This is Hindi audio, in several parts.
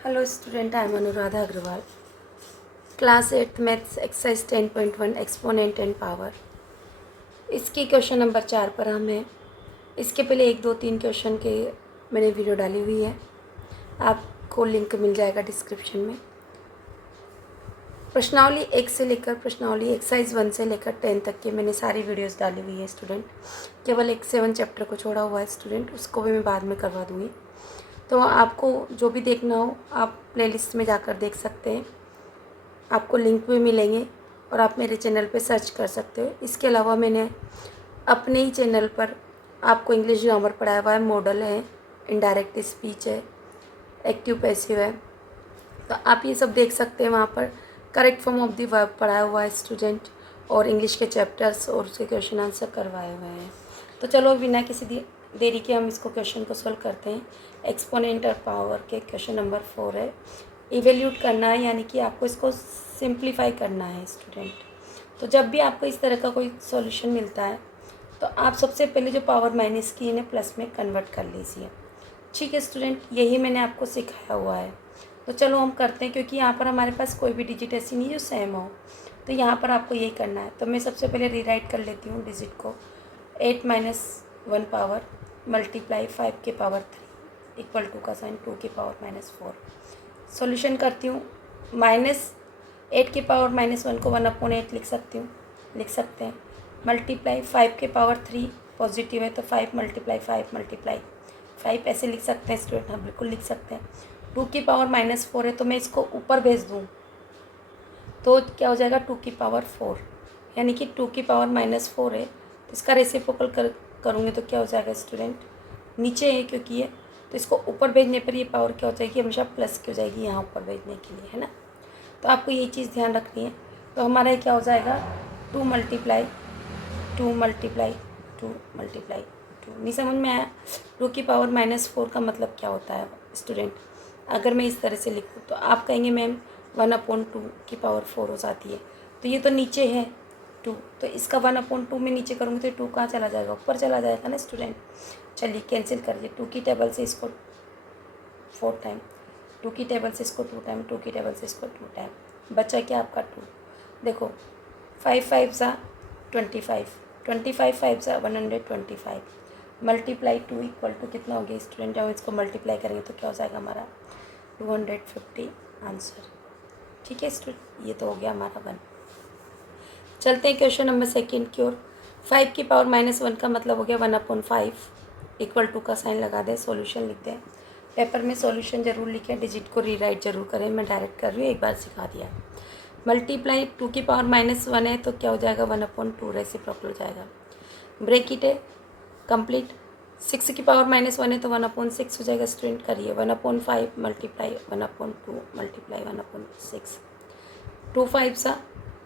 Hello student, I am Anuradha Agarwal, class 8 maths exercise 10.1 exponent and power. इसकी क्वेश्चन नंबर 4 पर हम हैं। इसके पहले 1, 2, 3 क्वेश्चन के मैंने वीडियो डाली हुई है, आपको लिंक मिल जाएगा डिस्क्रिप्शन में। प्रश्नावली 1 से लेकर प्रश्नावली एक्सरसाइज 1 से लेकर 10 तक के मैंने सारी वीडियोस डाली हुई है स्टूडेंट। केवल एक 7 चैप्टर को छोड़ा हुआ है स्टूडेंट, उसको भी मैं बाद में करवा दूँगी। तो आपको जो भी देखना हो आप प्लेलिस्ट में जाकर देख सकते हैं, आपको लिंक भी मिलेंगे और आप मेरे चैनल पे सर्च कर सकते हो। इसके अलावा मैंने अपने ही चैनल पर आपको इंग्लिश ग्रामर पढ़ाया हुआ है, मॉडल है, इनडायरेक्ट स्पीच है, एक्टिव पैसिव है, तो आप ये सब देख सकते हैं। वहाँ पर correct form of the verb पढ़ाया हुआ है स्टूडेंट, और इंग्लिश के चैप्टर्स और उसके क्वेश्चन आंसर करवाए हुए हैं। तो चलो बिना किसी देरी के हम इसको क्वेश्चन को सॉल्व करते हैं। एक्सपोनेंट और पावर के क्वेश्चन नंबर 4 है। इवेल्यूट करना है, यानी कि आपको इसको सिंप्लीफाई करना है स्टूडेंट। तो जब भी आपको इस तरह का कोई सॉल्यूशन मिलता है तो आप सबसे पहले जो पावर माइनस की इन्हें प्लस में कन्वर्ट कर लीजिए। ठीक है स्टूडेंट, यही मैंने आपको सिखाया हुआ है। तो चलो हम करते हैं, क्योंकि यहाँ पर हमारे पास कोई भी डिजिट ऐसी नहीं जो सेम हो, तो यहाँ पर आपको यही करना है। तो मैं सबसे पहले रीराइट कर लेती हूँ डिजिट को। 8 - 1 पावर मल्टीप्लाई 5 के पावर 3 इक्वल टू का साइन 2 के पावर -4। सॉल्यूशन करती हूँ। -8 के पावर -1 को 1/8 लिख सकते हैं। मल्टीप्लाई 5 के पावर 3 पॉजिटिव है तो 5 × 5 ऐसे लिख सकते हैं स्टूडेंट। हाँ बिल्कुल लिख सकते हैं। 2 की पावर -4 है तो मैं इसको ऊपर भेज दूँ तो क्या हो जाएगा 2 की पावर 4, यानी कि 2 की पावर -4 है तो इसका रेसिप्रोकल करूँगी तो क्या हो जाएगा स्टूडेंट, नीचे है क्योंकि ये, तो इसको ऊपर भेजने पर ये पावर क्या हो जाएगी, हमेशा प्लस की हो जाएगी यहाँ ऊपर भेजने के लिए, है ना। तो आपको यही चीज़ ध्यान रखनी है। तो हमारा ये क्या हो जाएगा 2 × 2 × 2 × 2। नहीं समझ में आया 2 की पावर -4 का मतलब क्या होता है स्टूडेंट। अगर मैं इस तरह से लिखूँ तो आप कहेंगे मैम 1/2 की पावर 4 हो जाती है, तो ये तो नीचे है 2, तो इसका 1/2 में नीचे करूँगी तो 2 कहाँ चला जाएगा, ऊपर चला जाएगा ना स्टूडेंट। चलिए कैंसिल करिए, 2 की टेबल से इसको 4 टाइम, 2 की टेबल से इसको 2 टाइम, 2 की टेबल से इसको 2 टाइम, बचा क्या आपका 2। देखो 5 × 5 = 25, 25 × 5 = 125, मल्टीप्लाई 2 इक्वल टू कितना हो गया स्टूडेंट, जब इसको मल्टीप्लाई करेंगे तो क्या हो जाएगा हमारा 250 आंसर। ठीक है स्टूडेंट, ये तो हो गया हमारा 1। चलते हैं क्वेश्चन नंबर 2 की ओर। 5 की पावर -1 का मतलब हो गया 1/5 इक्वल टू का साइन लगा दें, सॉल्यूशन लिख दें। पेपर में सॉल्यूशन जरूर लिखें, डिजिट को रीराइट जरूर करें, मैं डायरेक्ट कर रही हूँ, एक बार सिखा दिया। मल्टीप्लाई 2 की पावर -1 है तो क्या हो जाएगा 1/2 रेसिप्रोकल हो जाएगा। ब्रेक है कंप्लीट। 6 की पावर -1 है तो 1/6 हो जाएगा स्टूडेंट, करिए 1/5 मल्टीप्लाई 1/2 मल्टीप्लाई 1/6, 2 × 5 =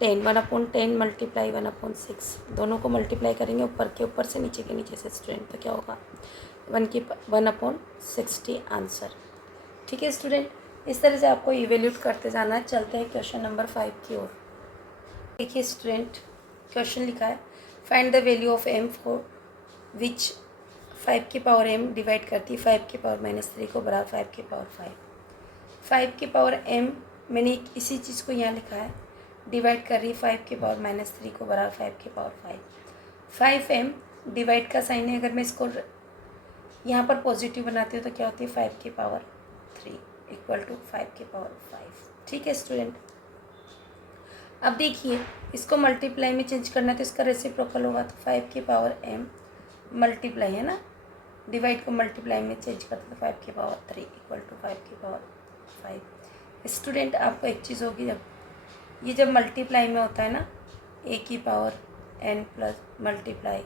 10, 1/10 मल्टीप्लाई 1/6, दोनों को मल्टीप्लाई करेंगे ऊपर के ऊपर से नीचे के नीचे से स्टूडेंट, तो क्या होगा 1/60 आंसर। ठीक है स्टूडेंट, इस तरह से आपको इवेल्यूट करते जाना है। चलते हैं क्वेश्चन नंबर 5 की ओर। देखिए स्टूडेंट, क्वेश्चन लिखा है find the value of m for which 5 की पावर m डिवाइड करती है 5 की पावर -3 को बराबर 5 की पावर 5। 5 की पावर m मैंने इसी चीज़ को यहाँ लिखा है, डिवाइड कर रही है 5 की पावर -3 को बराबर 5 की पावर 5। 5m डिवाइड का साइन है, अगर मैं इसको यहाँ पर पॉजिटिव बनाती हूँ तो क्या होती है 5 की पावर 3 इक्वल टू 5 की पावर 5। ठीक है स्टूडेंट, अब देखिए इसको मल्टीप्लाई में चेंज करना है तो इसका रेसिप्रोकल होगा, तो 5 की पावर m मल्टीप्लाई है ना, डिवाइड को मल्टीप्लाई में चेंज करते तो 5 की पावर 3 इक्वल टू 5 की पावर 5। स्टूडेंट आपको एक चीज़ होगी, जब मल्टीप्लाई में होता है ना a की power n plus multiply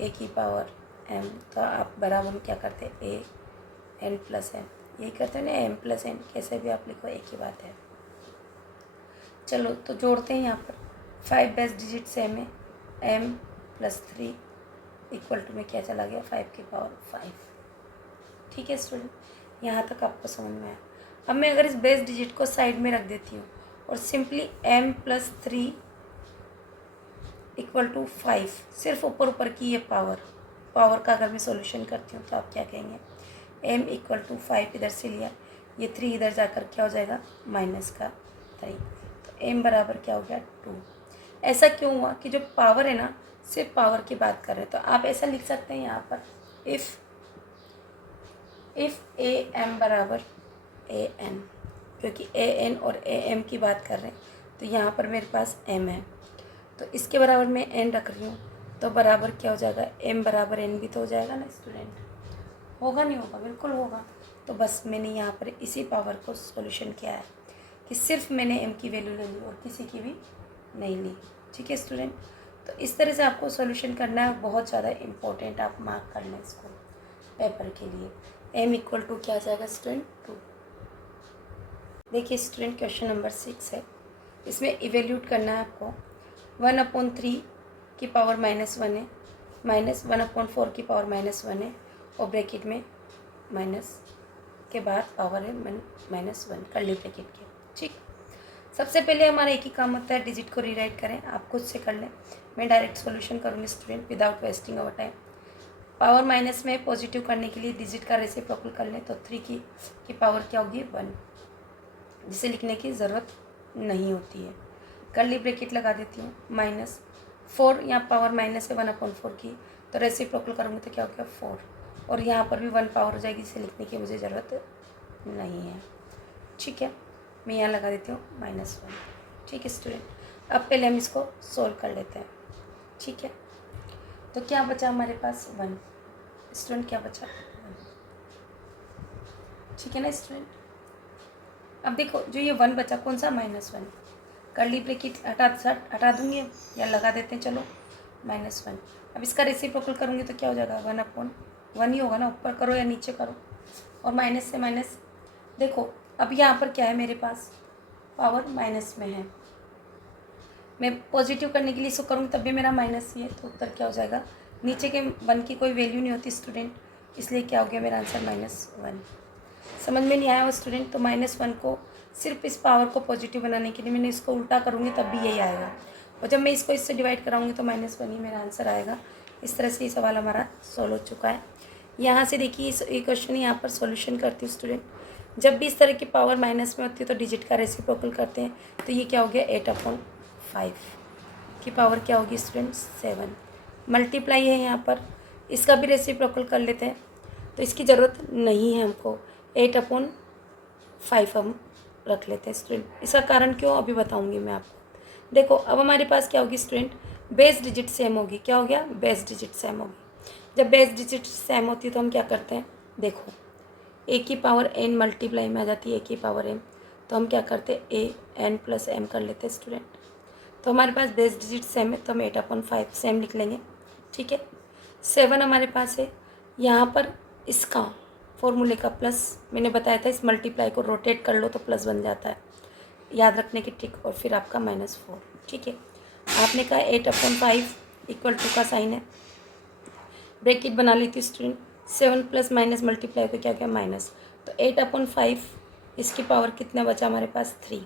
a की पावर m, तो आप बराबर में क्या करते हैं a n प्लस m, यही करते हैं ना m प्लस n, कैसे भी आप लिखो एक ही बात है। चलो तो जोड़ते हैं यहाँ पर 5 बेस्ट डिजिट सेम है, m + 3 इक्वल टू में क्या चला गया 5 की पावर 5। ठीक है स्टूडेंट, यहाँ तक आपको समझ में आया। अब मैं अगर इस बेस डिजिट को साइड में रख देती हूँ और सिंपली m + 3 इक्वल टू 5, सिर्फ ऊपर की ये पावर का अगर मैं सॉल्यूशन करती हूँ तो आप क्या कहेंगे m = 5 इधर से लिया, ये 3 इधर जाकर क्या हो जाएगा -3। तो m बराबर क्या हो गया 2। ऐसा क्यों हुआ कि जो पावर है ना, सिर्फ पावर की बात कर रहे हैं, तो आप ऐसा लिख सकते हैं यहाँ पर इफ़ ए एम बराबर ए एन, क्योंकि ए एन और ए एम की बात कर रहे हैं, तो यहाँ पर मेरे पास m है, तो इसके बराबर मैं n रख रही हूँ, तो बराबर क्या हो जाएगा m बराबर n भी तो हो जाएगा ना स्टूडेंट। होगा नहीं होगा? बिल्कुल होगा। तो बस मैंने यहाँ पर इसी पावर को सॉल्यूशन किया है कि सिर्फ मैंने m की वैल्यू ले ली और किसी की भी नहीं ली। ठीक है स्टूडेंट, तो इस तरह से आपको सॉल्यूशन करना है, बहुत ज़्यादा इम्पोर्टेंट, आप मार्क कर लें इसको पेपर के लिए। m इक्वल टू क्या आ जाएगा स्टूडेंट 2। देखिए स्टूडेंट क्वेश्चन नंबर 6 है, इसमें इवेल्यूट करना है आपको। 1/3 की पावर -1 है, -1/4 की पावर -1 है, और ब्रैकेट में माइनस के बाद पावर है -1 कर्ली ब्रैकेट के। ठीक, सबसे पहले हमारा एक ही काम होता है, डिजिट को रीराइट करें। आप खुद से कर लें, मैं डायरेक्ट सॉल्यूशन करूँगी student without wasting our time. Power minus में पॉजिटिव करने के लिए डिजिट का रेसिप्रोकल कर लें, तो 3 की पावर क्या होगी 1, जिसे लिखने की ज़रूरत नहीं होती है। कर्ली ब्रैकेट लगा देती हूँ, -4, यहाँ पावर माइनस है 1/4 की, तो रेसिप्रोकल करूँगी तो क्या हो गया 4, और यहाँ पर भी 1 पावर हो जाएगी, इसे लिखने की मुझे ज़रूरत नहीं है। ठीक है, मैं यहाँ लगा देती हूँ -1। ठीक है स्टूडेंट, अब पहले हम इसको सोल्व कर लेते हैं। ठीक है, तो क्या बचा हमारे पास 1। स्टूडेंट क्या बचा 1। ठीक है ना स्टूडेंट, अब देखो जो ये 1 बचा कौन सा -1, कर्ली ब्रैकेट हटा दूंगी या लगा देते हैं, चलो -1। अब इसका रेसिप्रोकल करूँगी तो क्या हो जाएगा 1/1 ही होगा ना, ऊपर करो या नीचे करो, और माइनस से माइनस। देखो अब यहाँ पर क्या है, मेरे पास पावर माइनस में है, मैं पॉजिटिव करने के लिए इसको करूँगी तब भी मेरा माइनस ही है, तो उत्तर क्या हो जाएगा, नीचे के 1 की कोई वैल्यू नहीं होती स्टूडेंट, इसलिए क्या हो गया मेरा आंसर -1। समझ में नहीं आया वो स्टूडेंट, तो -1 को सिर्फ इस पावर को पॉजिटिव बनाने के लिए मैंने इसको उल्टा करूँगी तब भी यही आएगा, और जब मैं इसको इससे डिवाइड कराऊँगी तो -1 ही मेरा आंसर आएगा। इस तरह से ये सवाल हमारा सॉल्व हो चुका है। यहाँ से देखिए इस क्वेश्चन यहाँ पर सॉल्यूशन करती हूँ स्टूडेंट, जब भी इस तरह की पावर माइनस में होती है तो डिजिट का रेसिप्रोकल करते हैं, तो ये क्या हो गया 8/5 की पावर क्या होगी स्टूडेंट 7, मल्टीप्लाई है यहाँ पर, इसका भी रेसिप्रोकल कर लेते हैं, तो इसकी ज़रूरत नहीं है हमको, 8/5 हम रख लेते हैं स्टूडेंट। इसका कारण क्यों अभी बताऊंगी मैं आपको। देखो अब हमारे पास क्या होगी स्टूडेंट, बेस डिजिट सेम होगी, क्या हो गया बेस डिजिट सेम होगी। जब बेस डिजिट सेम होती है तो हम क्या करते हैं, देखो a की पावर n मल्टीप्लाई में आ जाती है a की पावर m, तो हम क्या करते हैं a n + m कर लेते हैं स्टूडेंट। तो हमारे पास बेस डिजिट सेम है तो हम 8/5 सेम लिख लेंगे। ठीक है, 7 हमारे पास है, यहाँ पर इसका फॉर्मूले का प्लस मैंने बताया था, इस मल्टीप्लाई को रोटेट कर लो तो प्लस बन जाता है, याद रखने की ट्रिक, और फिर आपका -4। ठीक है, आपने कहा 8/5 = 2 का साइन है, ब्रैकेट बना ली थी स्टूडेंट, 7 + माइनस मल्टीप्लाई को क्या क्या माइनस, तो 8/5 इसकी पावर कितना बचा हमारे पास 3,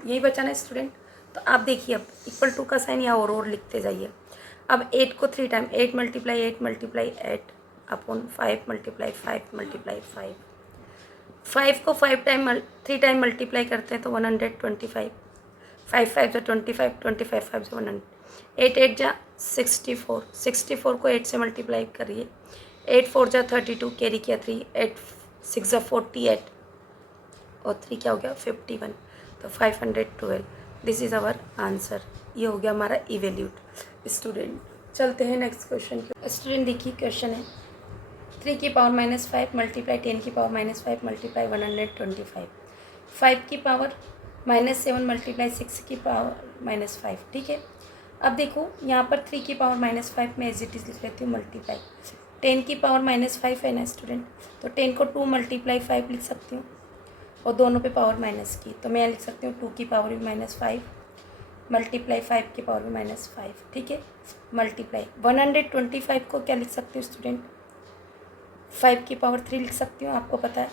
यही बचा ना स्टूडेंट। तो आप देखिए अब = का साइन या और लिखते जाइए। अब 8 को 3 टाइम 8 × 8 × 8/5 × 5 × 5 को 5 टाइम 3 टाइम मल्टीप्लाई करते हैं तो 125, 5 5 जो 25, 25 5 जो 100, 8 8 जा 64, 64 को 8 से मल्टीप्लाई करिए, 8 4 जा 32, कैरी किया 3, 8 6 जा 48, और 3 क्या हो गया 51, तो 512। दिस इज़ आवर आंसर, ये हो गया हमारा इवेल्यूट स्टूडेंट। चलते हैं नेक्स्ट क्वेश्चन पे स्टूडेंट। देखिए क्वेश्चन है 3 की पावर -5 मल्टीप्लाई 10 की पावर -5 मल्टीप्लाई 125, 5 की पावर -7 मल्टीप्लाई 6 की पावर -5। ठीक है, अब देखो यहाँ पर 3 की पावर -5 में एज इट इज़ लिख लेती हूँ मल्टीप्लाई, 10 की पावर -5 है ना स्टूडेंट, तो 10 को 2 × 5 लिख सकती हूँ, और दोनों पे पावर माइनस की, तो मैं यहाँ लिख सकती हूँ 2 की पावर भी -5 मल्टीप्लाई 5 की पावर भी -5। ठीक है, मल्टीप्लाई 125 को क्या लिख सकती हूँ स्टूडेंट, 5 की पावर 3 लिख सकती हूँ, आपको पता है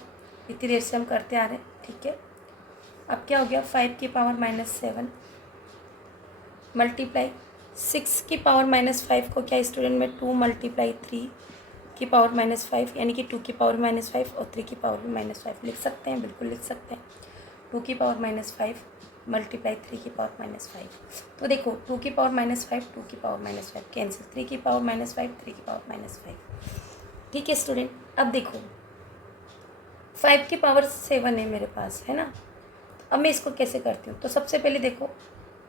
इतनी देर से हम करते आ रहे हैं। ठीक है, अब क्या हो गया 5 की पावर -7 मल्टीप्लाई 6 की पावर -5 को क्या स्टूडेंट में 2 × 3 की पावर -5 यानी कि 2 की पावर -5 और 3 की पावर भी -5 लिख सकते हैं, बिल्कुल लिख सकते हैं। 2 की पावर -5 मल्टीप्लाई 3 की पावर -5। तो देखो 2 की पावर -5 2 की पावर -5 कैंसिल, 3 की पावर -5 3 की पावर -5। ठीक है स्टूडेंट, अब देखो 5 की पावर 7 है मेरे पास, है ना। अब मैं इसको कैसे करती हूँ, तो सबसे पहले देखो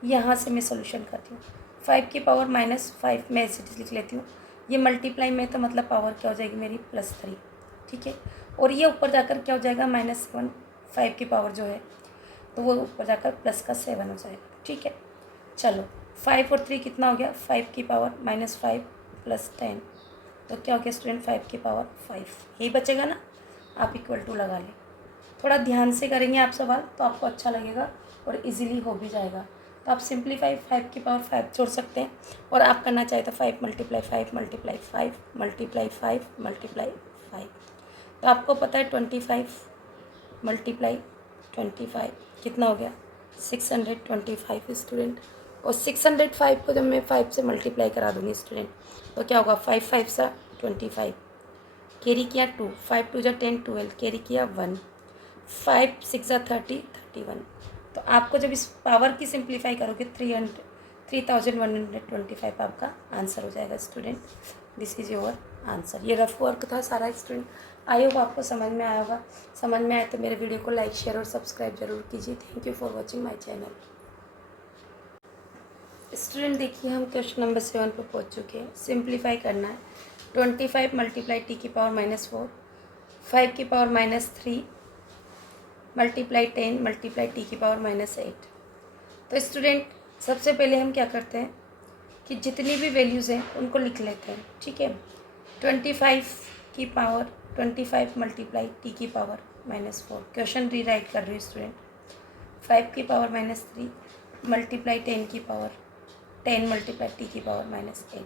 यहाँ से मैं सोल्यूशन करती हूँ। 5 की पावर -5 मैं ऐसे लिख लेती हूँ, ये मल्टीप्लाई में तो मतलब पावर क्या हो जाएगी मेरी +3, ठीक है। और ये ऊपर जाकर क्या हो जाएगा -7, 5 की पावर जो है तो वो ऊपर जाकर +7 हो जाएगा, ठीक है। चलो 5 और 3 कितना हो गया, 5 की पावर -5 + 10, तो क्या हो गया स्टूडेंट 5 की पावर 5, यही बचेगा ना। आप =, लगा लें। थोड़ा ध्यान से करेंगे आप सवाल तो आपको अच्छा लगेगा और इजीली हो भी जाएगा। तो आप सिंपलीफाई 5 की पावर 5 छोड़ सकते हैं, और आप करना चाहे तो 5 × 5 × 5 × 5 × 5। तो आपको पता है 25 × 25 कितना हो गया 625 स्टूडेंट। और 605 को जब मैं 5 से मल्टीप्लाई करा दूँगी स्टूडेंट तो क्या होगा 5 5 सा 25, कैरी किया 2, 5 2 × 10 12, कैरी किया 1, 5 6 × 30 31। तो आपको जब इस पावर की सिंप्लीफाई करोगे 3125 आपका आंसर हो जाएगा student. This is your answer. ये रफ वर्क था सारा स्टूडेंट, आई होप आपको समझ में आया होगा। समझ में आए तो मेरे वीडियो को लाइक शेयर और सब्सक्राइब जरूर कीजिए। Thank you for watching my channel. Student देखिए हम क्वेश्चन नंबर 7 पर पहुंच चुके हैं। सिंप्लीफाई करना है 25 मल्टीप्लाई टी की पावर -4, 5 की पावर -3 मल्टीप्लाई 10 मल्टीप्लाई टी की पावर -8। तो स्टूडेंट सबसे पहले हम क्या करते हैं कि जितनी भी वैल्यूज़ हैं उनको लिख लेते हैं, ठीक है। 25 की पावर 25 मल्टीप्लाई टी की पावर -4, क्वेश्चन रीराइट कर रही हूँ स्टूडेंट। 5 की पावर -3 मल्टीप्लाई 10 की पावर 10 मल्टीप्लाई टी की पावर -8।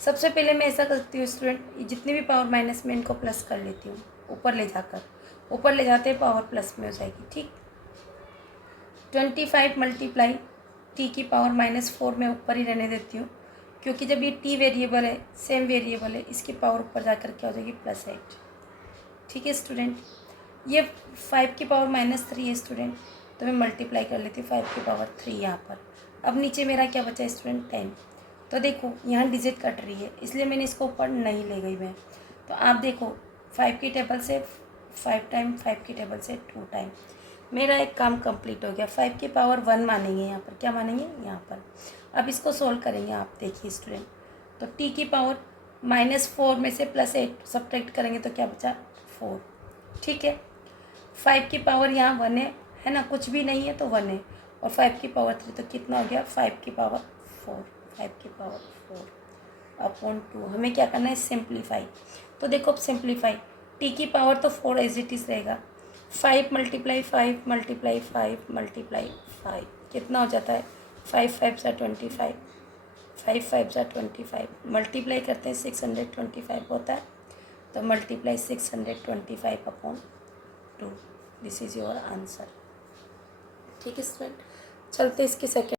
सबसे पहले मैं ऐसा करती हूँ स्टूडेंट, जितनी भी पावर माइनस में इनको प्लस कर लेती हूँ, ऊपर ले जाते पावर प्लस में हो जाएगी, ठीक। 25 मल्टीप्लाई टी की पावर -4 में ऊपर ही रहने देती हूँ, क्योंकि जब ये टी वेरिएबल है, सेम वेरिएबल है, इसकी पावर ऊपर जाकर क्या हो जाएगी +8, ठीक है स्टूडेंट। ये 5 की पावर -3 है स्टूडेंट, तो मैं मल्टीप्लाई कर लेती हूँ 5 की पावर 3 यहाँ पर। अब नीचे मेरा क्या बचा स्टूडेंट 10। तो देखो यहाँ डिजिट कट रही है, इसलिए मैंने इसको ऊपर नहीं ले गई मैं। तो आप देखो 5 की टेबल से 5 टाइम, 5 की टेबल से 2 टाइम, मेरा एक काम कंप्लीट हो गया। 5 की पावर 1 मानेंगे यहाँ पर, क्या मानेंगे यहाँ पर। अब इसको सोल्व करेंगे, आप देखिए स्टूडेंट। तो टी की पावर -4 में से +8 सब्ट्रैक्ट करेंगे तो क्या बचा 4, ठीक है। 5 की पावर यहाँ 1 है ना, कुछ भी नहीं है तो 1 है, और 5 की पावर 3 तो कितना हो गया 5 की पावर 4, 5 की पावर 4/2। हमें क्या करना है सिंप्लीफाई। तो देखो अब सिंप्लीफाई, टी की पावर तो 4 एज इट इज़ रहेगा, 5 × 5 × 5 × 5 कितना हो जाता है 5 5 सा 25, 5 5 सा 25, मल्टीप्लाई करते हैं 625 होता है, तो multiply 625/2। This is your answer, ठीक है स्टूडेंट। चलते इसके सेकेंड